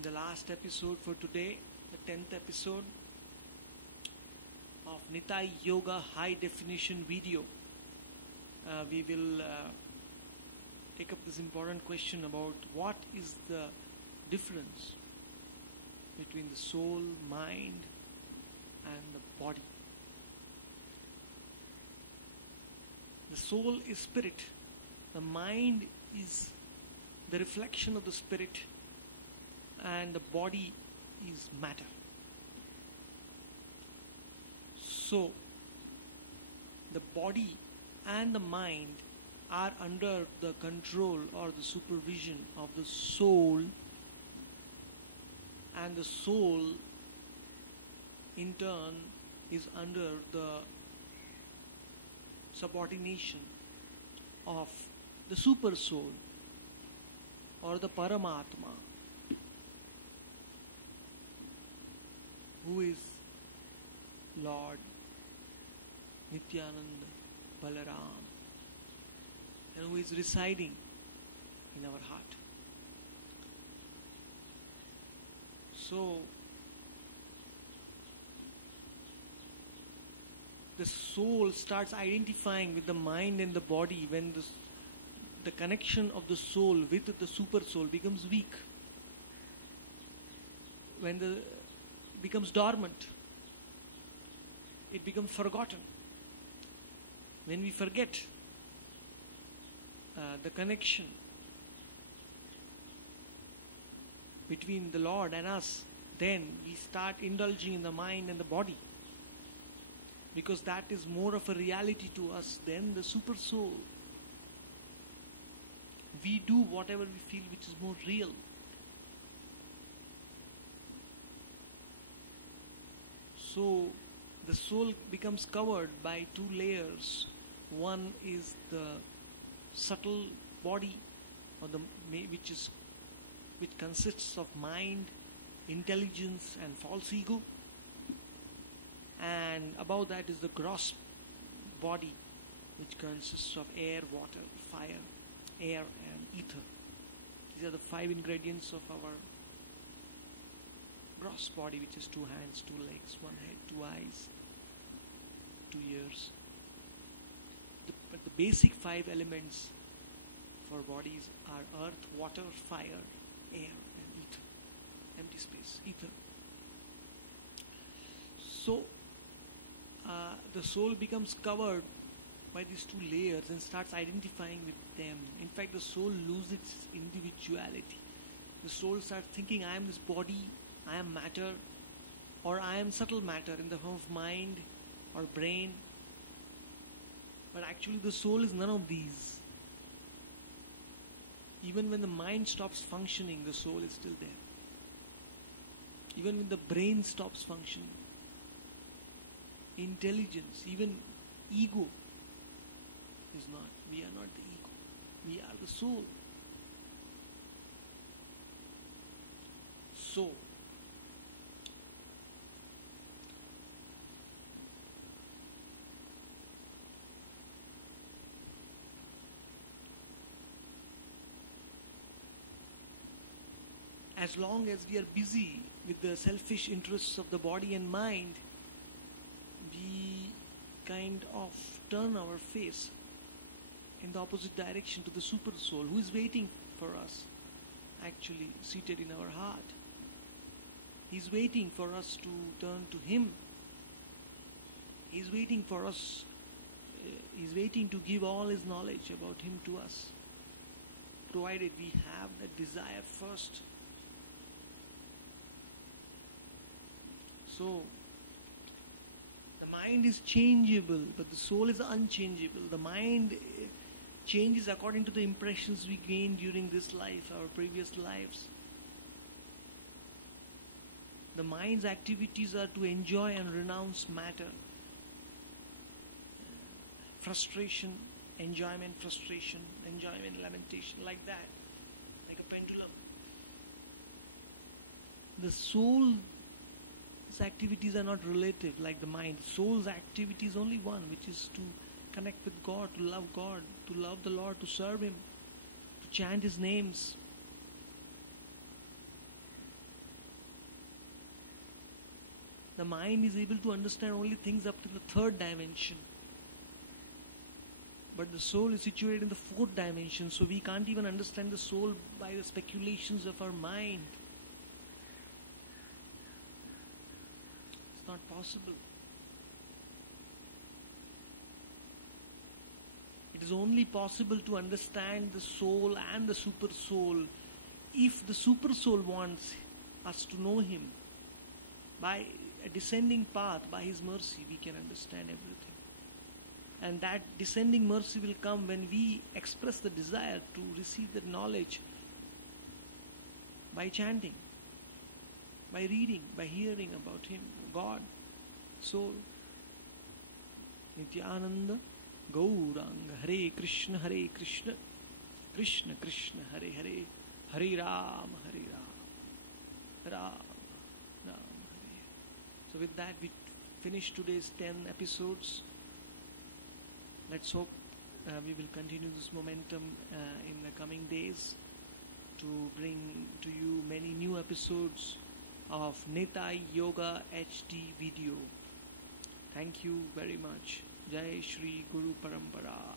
In the last episode for today, the 10th episode of Nitai Yoga High Definition video, we will take up this important question about what is the difference between the soul, mind and the body. The soul is spirit, the mind is the reflection of the spirit, and the body is matter. So, the body and the mind are under the control or the supervision of the soul, and the soul in turn is under the subordination of the super soul or the Paramatma, who is Lord Nityananda Balaram, and who is residing in our heart. So, the soul starts identifying with the mind and the body when the connection of the soul with the super soul becomes weak, when it becomes dormant, it becomes forgotten. When we forget the connection between the Lord and us, then we start indulging in the mind and the body, because that is more of a reality to us than the super soul. We do whatever we feel which is more real. So the soul becomes covered by two layers. One is the subtle body, or which consists of mind, intelligence and false ego, and above that is the gross body, which consists of air, water, fire, air and ether. These are the 5 ingredients of our gross body, which is 2 hands, 2 legs, 1 head, 2 eyes, 2 ears. But the basic 5 elements for bodies are earth, water, fire, air and ether. Empty space, ether. So the soul becomes covered by these 2 layers and starts identifying with them. In fact, the soul loses its individuality. The soul starts thinking, I am this body, I am matter, or I am subtle matter in the form of mind or brain. But actually the soul is none of these. Even when the mind stops functioning, the soul is still there. Even when the brain stops functioning, intelligence, even ego is not. We are not the ego. We are the soul. So, as long as we are busy with the selfish interests of the body and mind, we kind of turn our face in the opposite direction to the super soul, who is waiting for us, actually seated in our heart. He's waiting for us to turn to him. He's waiting for us. He's waiting to give all his knowledge about him to us, provided we have that desire first. So, the mind is changeable, but the soul is unchangeable. The mind changes according to the impressions we gain during this life, our previous lives. The mind's activities are to enjoy and renounce matter. Frustration, enjoyment, frustration, enjoyment, lamentation, like that, like a pendulum. The soul's activities are not relative like the mind. Soul's activity is only one, which is to connect with God, to love the Lord, to serve Him, to chant His names. The mind is able to understand only things up to the third dimension. But the soul is situated in the fourth dimension, so we can't even understand the soul by the speculations of our mind. It's not possible. It is only possible to understand the soul and the super soul if the super soul wants us to know him. By a descending path, by his mercy, we can understand everything. And that descending mercy will come when we express the desire to receive that knowledge by chanting, by reading, by hearing about him, God, soul. Nityananda Gauranga Hare Krishna Krishna Krishna Hare Hare Hare Ram Ram Ram Hare. So with that we finish today's 10 episodes. Let's hope we will continue this momentum in the coming days to bring to you many new episodes of Nitai Yoga HD video. Thank you very much. Jai Shri Guru Parampara.